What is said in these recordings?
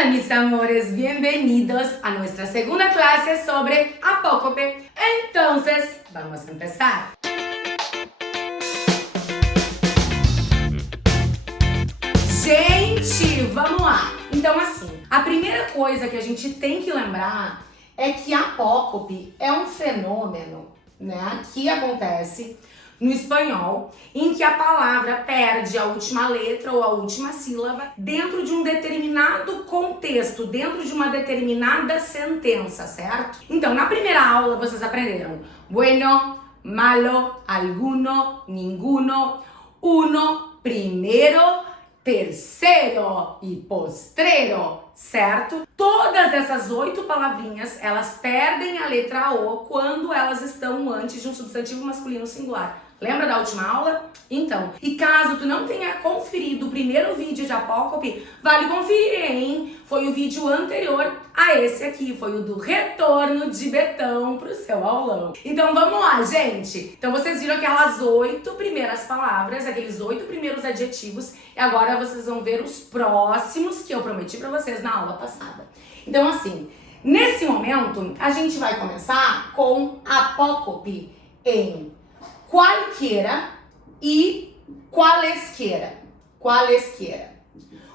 Hola mis amores, bienvenidos a nuestra segunda clase sobre apócope. Entonces, vamos a empezar. Gente, vamos lá. Então assim, a primeira coisa que a gente tem que lembrar é que apócope é um fenômeno, né, que acontece no espanhol, em que a palavra perde a última letra ou a última sílaba dentro de um determinado contexto, dentro de uma determinada sentença, certo? Então, na primeira aula vocês aprenderam bueno, malo, alguno, ninguno, uno, primeiro, terceiro e postrero, certo? Todas essas 8 palavrinhas, elas perdem a letra O quando elas estão antes de um substantivo masculino singular. Lembra da última aula? Então, e caso tu não tenha conferido o primeiro vídeo de apócope, vale conferir, hein? Foi o vídeo anterior a esse aqui, foi o do retorno de Betão pro seu aulão. Então vamos lá, gente! Então vocês viram aquelas 8 primeiras palavras, aqueles 8 primeiros adjetivos, e agora vocês vão ver os próximos que eu prometi pra vocês na aula passada. Então assim, nesse momento, a gente vai começar com apócope em qualquer e qualesquiera.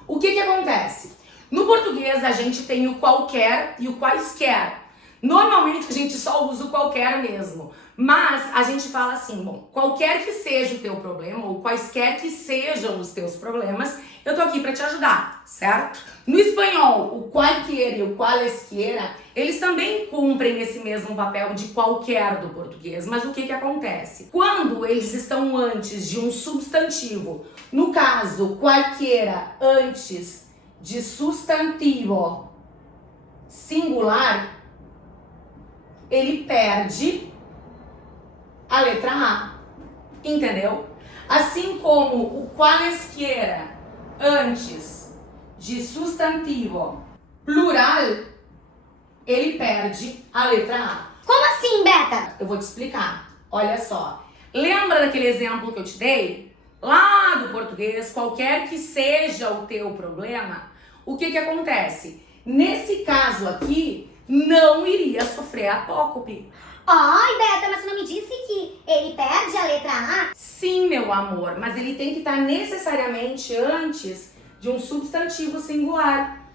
O que acontece? No português a gente tem o qualquer e o quaisquer. Normalmente a gente só usa o qualquer mesmo, mas a gente fala assim, bom, qualquer que seja o teu problema ou quaisquer que sejam os teus problemas, eu tô aqui para te ajudar, certo? No espanhol, o qualquer e o qualesquiera, eles também cumprem esse mesmo papel de qualquer do português, mas o que acontece? Quando eles estão antes de um substantivo, no caso, qualquer antes de substantivo singular, ele perde a letra A, entendeu? Assim como o qualesquiera antes de substantivo plural, ele perde a letra A. Como assim, Beta? Eu vou te explicar. Olha só. Lembra daquele exemplo que eu te dei? Lá do português, qualquer que seja o teu problema, o que acontece? Nesse caso aqui, não iria sofrer apócope. Ai, Beta, mas você não me disse que ele perde a letra A? Sim, meu amor, mas ele tem que estar necessariamente antes de um substantivo singular.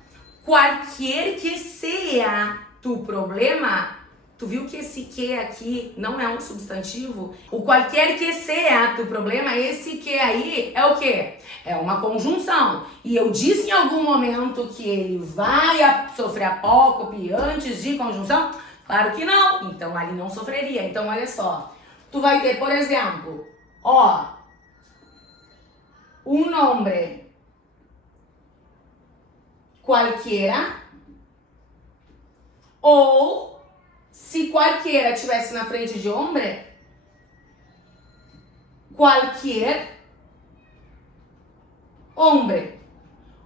Qualquer que seja tu problema, tu viu que esse que aqui não é um substantivo? O qualquer que seja tu problema, esse que aí é o quê? É uma conjunção. E eu disse em algum momento que ele vai sofrer apócope antes de conjunção? Claro que não. Então ali não sofreria. Então olha só. Tu vai ter, por exemplo, ó, um hombre qualquer, ou se qualquer tivesse na frente de hombre, qualquer hombre.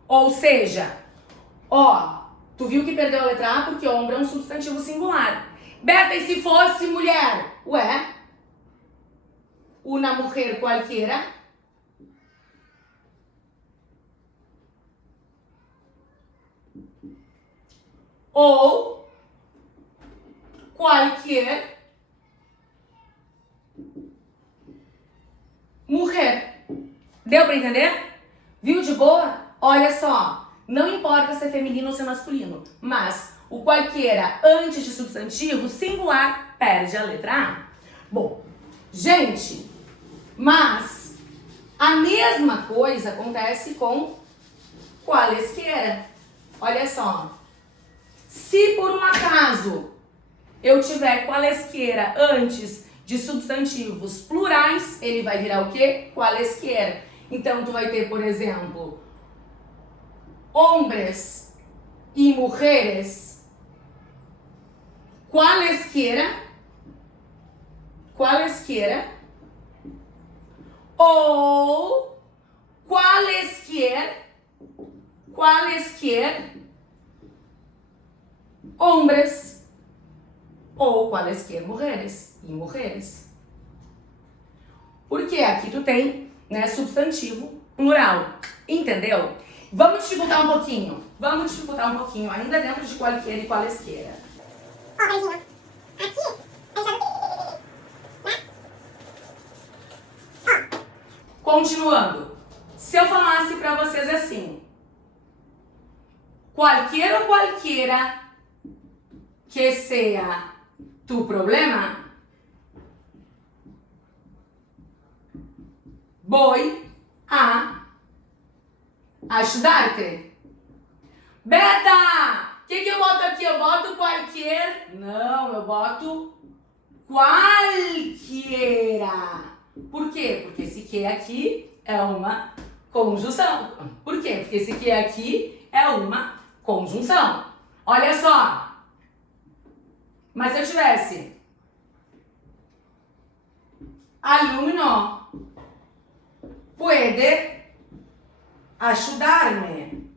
Ou seja, ó, tu viu que perdeu a letra A porque hombre é um substantivo singular. Beta, e se fosse mulher? Ué, una mujer cualquiera. Ou qualquer mulher. Deu pra entender? Viu de boa? Olha só, não importa se é feminino ou se é masculino, mas o qualquer antes de substantivo singular perde a letra A. Bom, gente, mas a mesma coisa acontece com qualesquiera. Olha só. Se por um acaso eu tiver qualesquiera antes de substantivos plurais, ele vai virar o quê? Qualesquiera. Então tu vai ter, por exemplo, hombres e mulheres, qualesquiera, ou qualesquier hombres ou qualesquier mulheres e mulheres. Porque aqui tu tem, né, substantivo plural, entendeu? Vamos dificultar um pouquinho. Vamos dificultar um pouquinho, ainda dentro de qualquer e qualesquiera. Ó, Regina. Aqui, Continuando. Se eu falasse pra vocês assim, qualquer ou qualquiera que sea tu problema, voy a ajudar-te. Beta! O que eu boto aqui? Eu boto qualquer? Não, eu boto qualquer. Por quê? Porque esse que aqui é uma conjunção. Por quê? Porque esse que aqui é uma conjunção. Olha só. Mas se eu tivesse alumno puede ayudarme.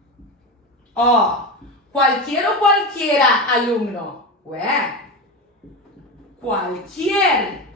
Ó, qualquer ou qualquiera alumno. Ué, qualquer.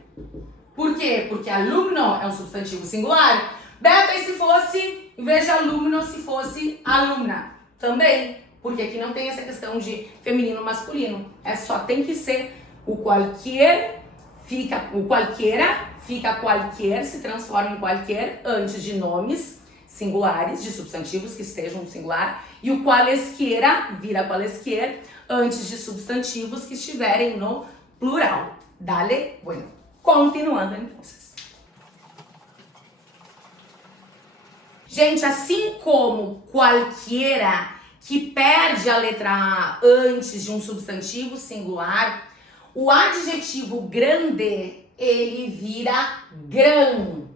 Por quê? Porque alumno é um substantivo singular. Beta, e se fosse, em vez de alumno, se fosse alumna? Também. Porque aqui não tem essa questão de feminino masculino. É só tem que ser o qualquer, fica o qualquera, fica qualquer, se transforma em qualquer antes de nomes singulares, de substantivos que estejam no singular. E o qualesquiera vira qualesquier antes de substantivos que estiverem no plural. Dale, bueno. Continuando, então. Gente, assim como qualquer que perde a letra A antes de um substantivo singular, o adjetivo grande, ele vira gran.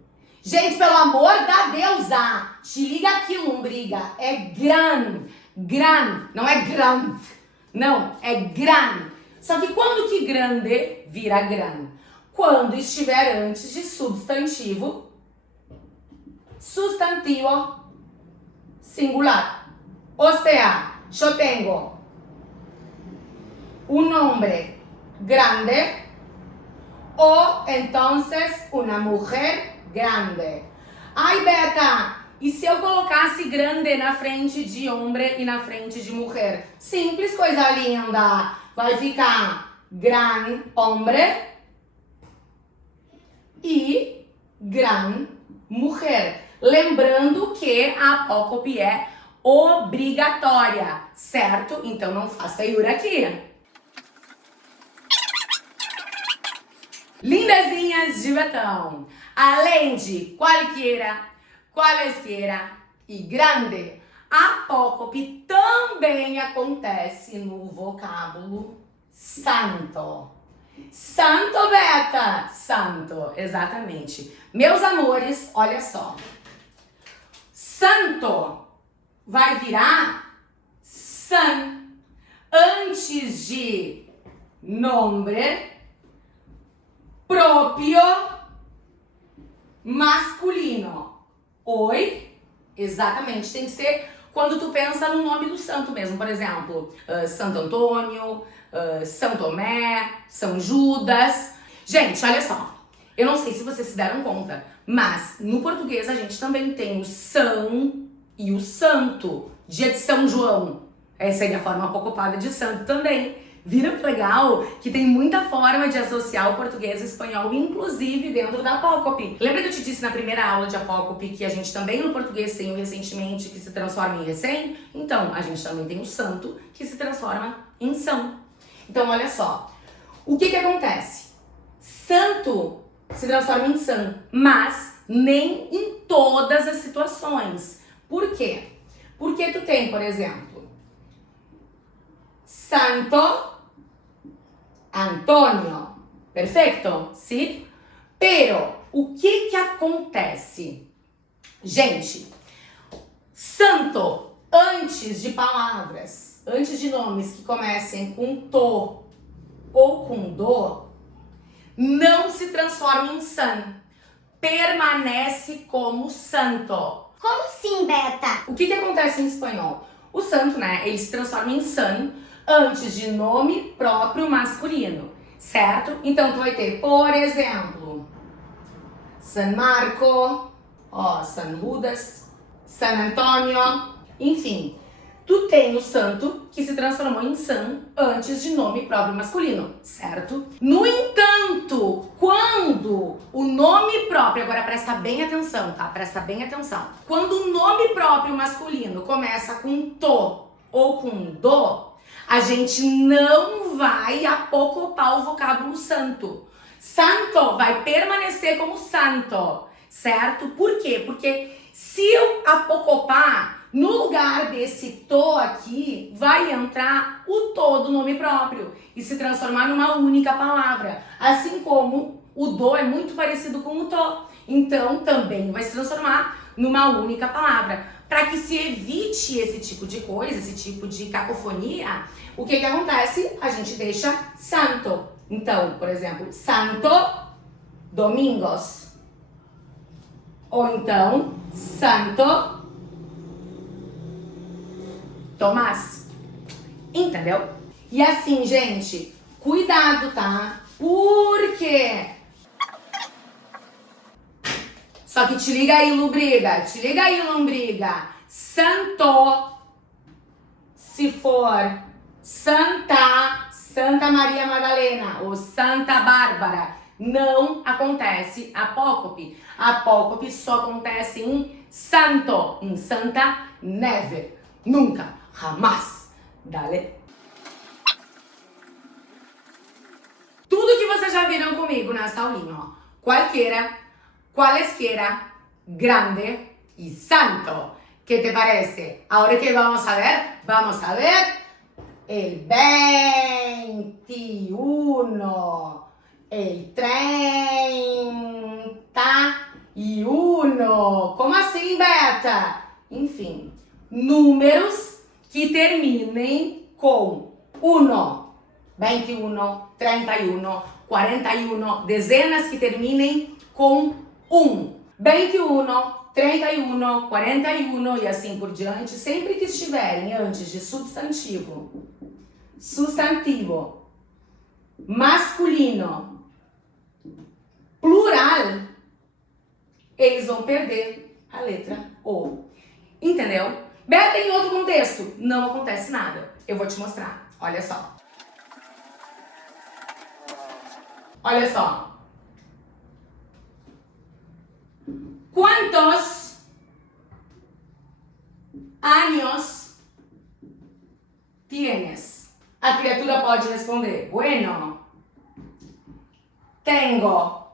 Gente, pelo amor da deusa, te liga aqui, lombriga, é gran. Gran, não é grand. Não, é gran. Só que quando que grande vira gran? Quando estiver antes de substantivo singular. O sea, yo tengo un hombre grande o entonces una mujer grande. Ai, Beta, e se eu colocasse grande na frente de hombre e na frente de mulher? Simples, coisa linda. Vai ficar gran hombre e gran mulher. Lembrando que a apócope é obrigatória, certo? Então não faça iura aqui. Lindazinhas de Betão, além de qualquer, qualesquiera e grande, a apócope também acontece no vocábulo santo. Santo, Beta! Santo, exatamente. Meus amores, olha só. Santo vai virar san antes de nombre próprio masculino. Oi? Exatamente, tem que ser quando tu pensa no nome do santo mesmo. Por exemplo, Santo Antônio, São Tomé, São Judas. Gente, olha só. Eu não sei se vocês se deram conta, mas no português a gente também tem o São e o Santo. Dia de São João. Essa aí é a forma apocopada de santo também. Viram que legal? Que tem muita forma de associar o português e o espanhol, inclusive dentro da apócope. Lembra que eu te disse na primeira aula de apócope que a gente também no português tem o recentemente que se transforma em recém? Então, a gente também tem o santo que se transforma em são. Então, olha só. O que acontece? Santo se transforma em são, mas nem em todas as situações. Por quê? Porque tu tem, por exemplo, Santo Antônio, perfeito? Sim? Pero, o que acontece? Gente, santo, antes de palavras, antes de nomes que comecem com to ou com do, não se transforma em san, permanece como santo. Como assim, Beta? O que acontece em espanhol? O santo, né, ele se transforma em san antes de nome próprio masculino, certo? Então, tu vai ter, por exemplo, San Marco, ó, San Judas, San Antônio. Enfim, tu tem o santo que se transformou em san antes de nome próprio masculino, certo? No entanto, quando o nome próprio, agora presta bem atenção, tá? Presta bem atenção. Quando o nome próprio masculino começa com to ou com do, a gente não vai apocopar o vocábulo santo. Santo vai permanecer como santo, certo? Por quê? Porque se eu apocopar, no lugar desse to aqui, vai entrar o to do nome próprio e se transformar numa única palavra. Assim como o do é muito parecido com o to, então também vai se transformar numa única palavra. Para que se evite esse tipo de coisa, esse tipo de cacofonia, o que acontece? A gente deixa santo. Então, por exemplo, Santo Domingos. Ou então, Santo Tomás. Entendeu? E assim, gente, cuidado, tá? Porque... Só que te liga aí, Lubriga. Te liga aí, Lombriga. Santo, se for Santa Maria Madalena ou Santa Bárbara, não acontece apócope. Apócope só acontece em santo, em santa, never. Nunca, jamás. Dale. Tudo que vocês já viram comigo nessa aulinha, ó. Cualesquiera, grande y santo. ¿Qué te parece? Ahora que vamos a ver el 21, el 31. Como assim, Beta? Enfim, números que terminem com 1, 21, 31, 41, dezenas que terminem com 21, 31, 41 e assim por diante, sempre que estiverem antes de substantivo, masculino, plural, eles vão perder a letra O. Entendeu? Beta, em outro contexto, não acontece nada. Eu vou te mostrar. Olha só. Olha só. ¿Cuántos años tienes? A criatura pode responder, bueno, tengo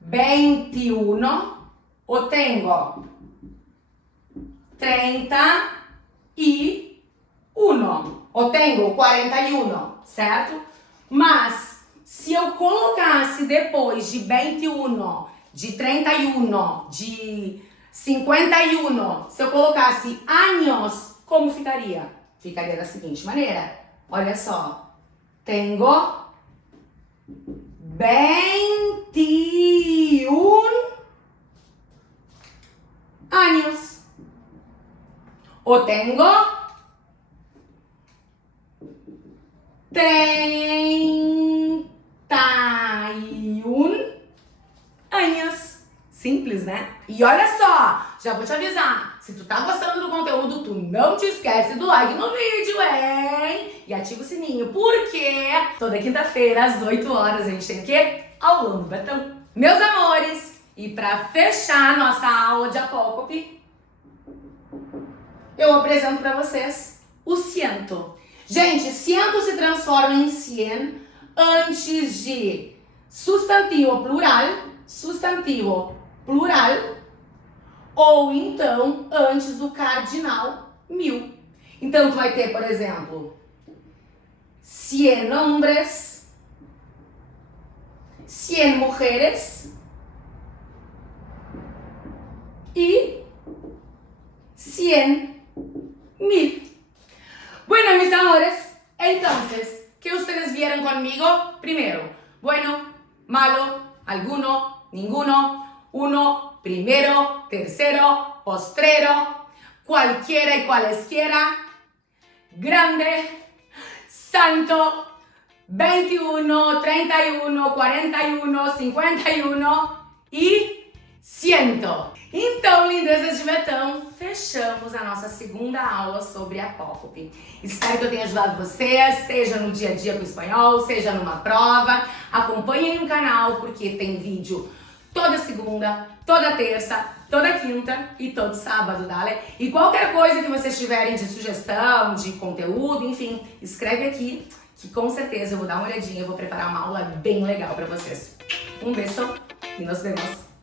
21 o tengo 31 ou tengo 41, certo? Mas se eu colocasse depois de 21, de 31, de 51, se eu colocasse años, como ficaria? Ficaria da seguinte maneira. Olha só. Tengo 21 años. O tengo 31 anos. Simples, né? E olha só, já vou te avisar, se tu tá gostando do conteúdo, tu não te esquece do like no vídeo, hein? E ativa o sininho, porque toda quinta-feira, às 8 horas, a gente tem o quê? Aulão do Betão. Meus amores, e pra fechar nossa aula de apócope, eu apresento pra vocês o ciento. Gente, ciento se transforma em cien antes de substantivo plural, ou então antes do cardinal mil. Então tu vai ter, por exemplo, 100 hombres, 100 mujeres y 100,000. Bueno, mis amores, entonces, ¿qué ustedes vieron conmigo? Primero, bueno, malo, alguno, ninguno, uno, primero, tercero, postrero, cualquiera y cualesquiera, grande, santo, 21, 31, 41, 51 y 100. Então, lindezas de Betão, fechamos a nossa segunda aula sobre apócope. Espero que eu tenha ajudado vocês, seja no dia a dia com o espanhol, seja numa prova. Acompanhem o canal porque tem vídeo toda segunda, toda terça, toda quinta e todo sábado, dale? E qualquer coisa que vocês tiverem de sugestão, de conteúdo, enfim, escreve aqui que com certeza eu vou dar uma olhadinha, eu vou preparar uma aula bem legal pra vocês. Um beijo e nos vemos!